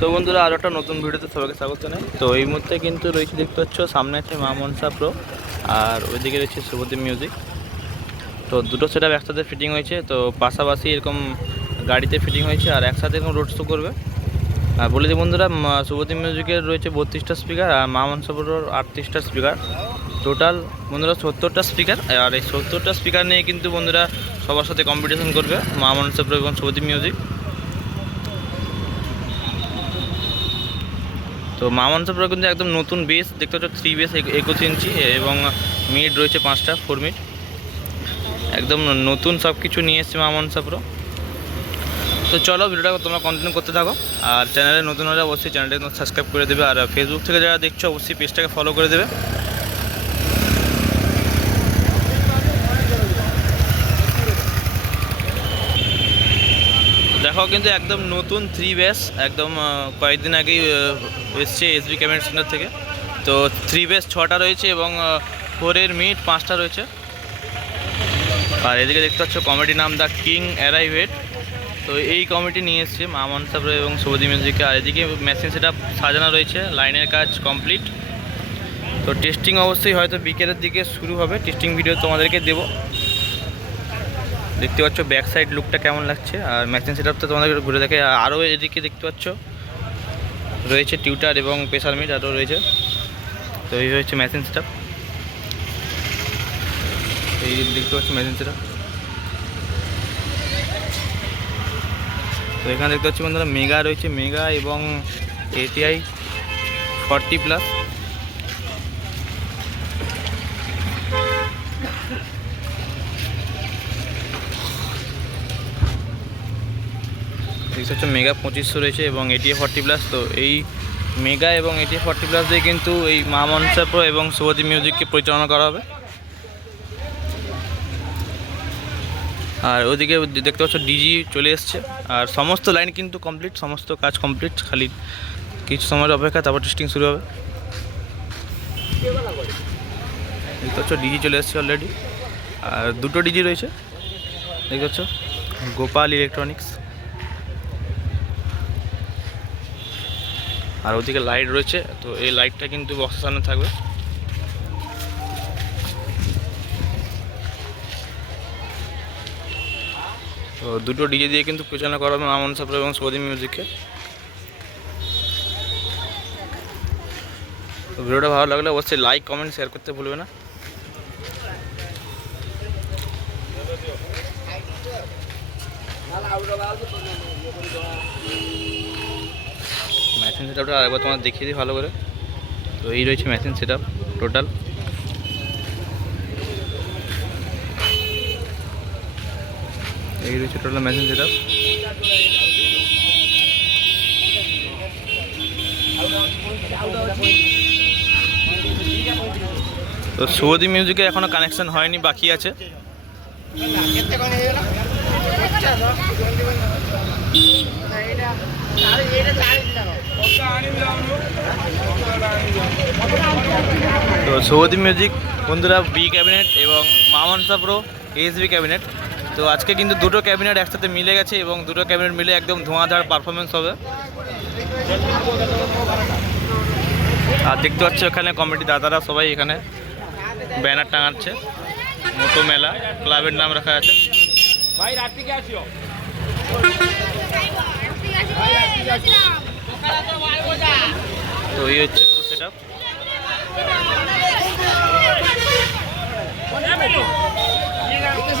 তো বন্ধুরা আরও একটা নতুন ভিডিওতে সবাইকে স্বাগত জানাই। তো এই মুহূর্তে কিন্তু রয়েছে, দেখতে পাচ্ছ সামনে আছে মা মনসা প্রো আর ওইদিকে রয়েছে শুভদীপ মিউজিক। তো দুটো সেটআপ একসাথে ফিটিং হয়েছে, তো পাশাপাশি এরকম গাড়িতে ফিটিং হয়েছে আর একসাথে এরকম রোড শো করবে। আর বলে দিই বন্ধুরা, শুভদীপ মিউজিকের রয়েছে 32টা স্পিকার আর মা মনসা প্রোর 38টা স্পিকার, টোটাল বন্ধুরা 70টা স্পিকার। আর এই 70টা স্পিকার নিয়ে কিন্তু বন্ধুরা সবার সাথে কম্পিটিশন করবে মা মনসা প্রো এবং শুভদীপ মিউজিক। তো মা মনসা প্রো কিন্তু একদম নতুন বেস দেখতে পাচ্ছ, 3 বেস 21 ইঞ্চি এবং মিড রয়েছে 5টা 4 মিড, একদম নতুন সব কিছু নিয়ে এসছে মা মনসা প্রো। তো চলো ভিডিওটা তোমরা কন্টিনিউ করতে থাকো। আর চ্যানেলে নতুন হলে অবশ্যই চ্যানেলটাকে সাবস্ক্রাইব করে দেবে, আর ফেসবুক থেকে যারা দেখছো অবশ্যই পেজটাকে ফলো করে দেবে। দেখো কিন্তু একদম নতুন 3 বেস, একদম কয়েকদিন আগেই এসছে এসবি ক্যাবিনেট সেন্টার থেকে। তো 3 বেস 6টা রয়েছে এবং 4-এর মিড 5টা রয়েছে। আর এদিকে দেখতে পাচ্ছ কমিটি নাম দ্য কিং অ্যারাইভেড। তো এই কমিটি নিয়ে এসছে মা মনসা প্রো এবং শুভদীপ মিউজিকে। আর এদিকে মেশিন সেটআপ সাজানো রয়েছে, লাইনের কাজ কমপ্লিট। তো টেস্টিং অবশ্যই হয়তো বিকেলের দিকে শুরু হবে, টেস্টিং ভিডিও তোমাদেরকে দেবো। দেখতে পাচ্ছ ব্যাক সাইড লুকটা কেমন লাগছে, আর মেশিন সেটআপটা তোমাদের ঘুরে দেখে। আরও এদিকে দেখতে পাচ্ছ রয়েছে টিউটার এবং প্রেসার মিট আরও রয়েছে। তো এই হচ্ছে মেশিন সেটআপ, এই দেখতে পাচ্ছ মেশিন সেটআপ। তো এখানে দেখতে পাচ্ছি বন্ধুরা মেগা রয়েছে, মেগা এবং ATI 40+। দেখতে পাচ্ছ মেগা 2500 রয়েছে এবং ATI 40+। তো এই মেগা এবং ATI 40+ দিয়ে কিন্তু এই মা মনসা প্রো এবং শুভদীপ মিউজিককে পরিচালনা করা হবে। আর ওদিকে দেখতে পাচ্ছ ডিজি চলে এসছে, আর সমস্ত লাইন কিন্তু কমপ্লিট, সমস্ত কাজ কমপ্লিট, খালি কিছু সময়ের অপেক্ষা, তারপর টেস্টিং শুরু হবে। দেখতে পাচ্ছ ডিজি চলে এসছে অলরেডি, আর দুটো ডিজি রয়েছে দেখতে পাচ্ছ, গোপাল ইলেকট্রনিক্স। আর ওদিকে লাইট রয়েছে, তো এই লাইটটা কিন্তু বক্সের সামনে থাকবে। তো দুটো ডিজে দিয়ে কিন্তু পরিচালনা করা হবে মা মনসা প্রো এবং শুভদীপ মিউজিককে। তো ভিডিওটা ভালো লাগলে অবশ্যই লাইক কমেন্ট শেয়ার করতে ভুলবে না। মেশিন সেটআপটা আরেকবার তোমার দেখিয়ে দিই ভালো করে। তো এই রয়েছে মেশিন সেটআপ টোটাল। এই রয়েছে টোটাল মেশিন সেটআপ। তো শুভদীপ মিউজিকে এখনো কানেকশন হয়নি, বাকি আছে। তো শুভদীপ মিউজিক বন্ধুরা বি ক্যাবিনেট এবং মা মনসা প্রো এসবি ক্যাবিনেট। তো আজকে কিন্তু দুটো ক্যাবিনেট একসাথে মিলে গেছে এবং দুটো ক্যাবিনেট মিলে একদম ধোঁয়াধার পারফরমেন্স হবে। আর দেখতে পাচ্ছ এখানে কমিটি দাদারা সবাই এখানে ব্যানার টাঙাচ্ছে, মোটো মেলা ক্লাবের নাম রাখা আছে। তো এই হচ্ছে পুরো সেটআপ।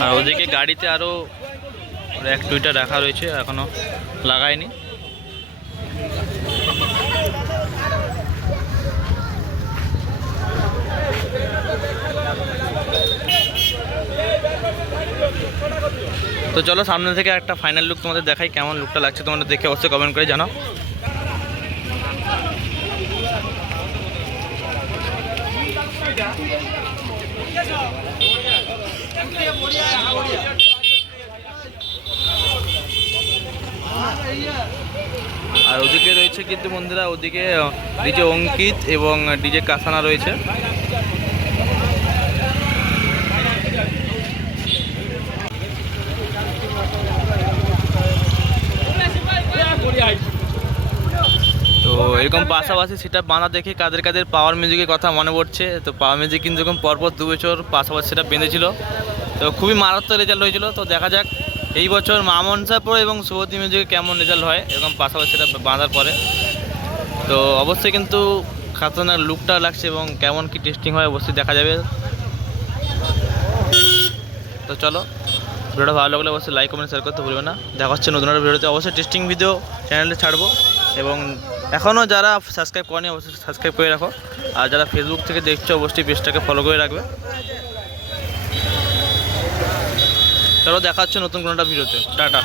আর ওদিকে গাড়িতে আরও 1-2টা রাখা রয়েছে, এখনো লাগায়নি। তো চলো সামনে থেকে একটা ফাইনাল লুক তোমাদের দেখাই, কেমন লুকটা লাগছে তোমাদের দেখে অবশ্যই কমেন্ট করে জানাও। আর ওদিকে রয়েছে কিন্তু বন্ধুরা, ওদিকে ডিজে অঙ্কিত এবং ডিজে কাসানা রয়েছে। এরকম পাশাপাশি সেটা বাঁধা দেখে কাদের কাদের পাওয়ার মিউজিকের কথা মনে পড়ছে। তো পাওয়ার মিউজিক কিন্তু এরকম পরপর 2 বছর পাশাপাশি সেটা বেঁধেছিল, তো খুবই মারাত্মক রেজাল্ট হয়েছিল। তো দেখা যাক এই বছর মা মনসা প্রো এবং শুভদী মিউজিকে কেমন রেজাল্ট হয় এরকম পাশাপাশি সেটা বাঁধার পরে। তো অবশ্যই কিন্তু খাতরনাক লুকটা লাগছে এবং কেমন কি টেস্টিং হয় অবশ্যই দেখা যাবে। তো চলো, ভিডিওটা ভালো লাগলে অবশ্যই লাইক কমেন্ট শেয়ার করতে ভুলবে না। দেখা হচ্ছে নতুন একটা ভিডিওতে, অবশ্যই টেস্টিং ভিডিও চ্যানেলে ছাড়বো। এবং এখনও যারা সাবস্ক্রাইব করেনি অবশ্যই সাবস্ক্রাইব করে রাখো, আর যারা ফেসবুক থেকে দেখছো অবশ্যই পেজটাকে ফলো করে রাখবে। চলো দেখা হচ্ছে নতুন কোনো একটা ভিডিওতে, টাটা।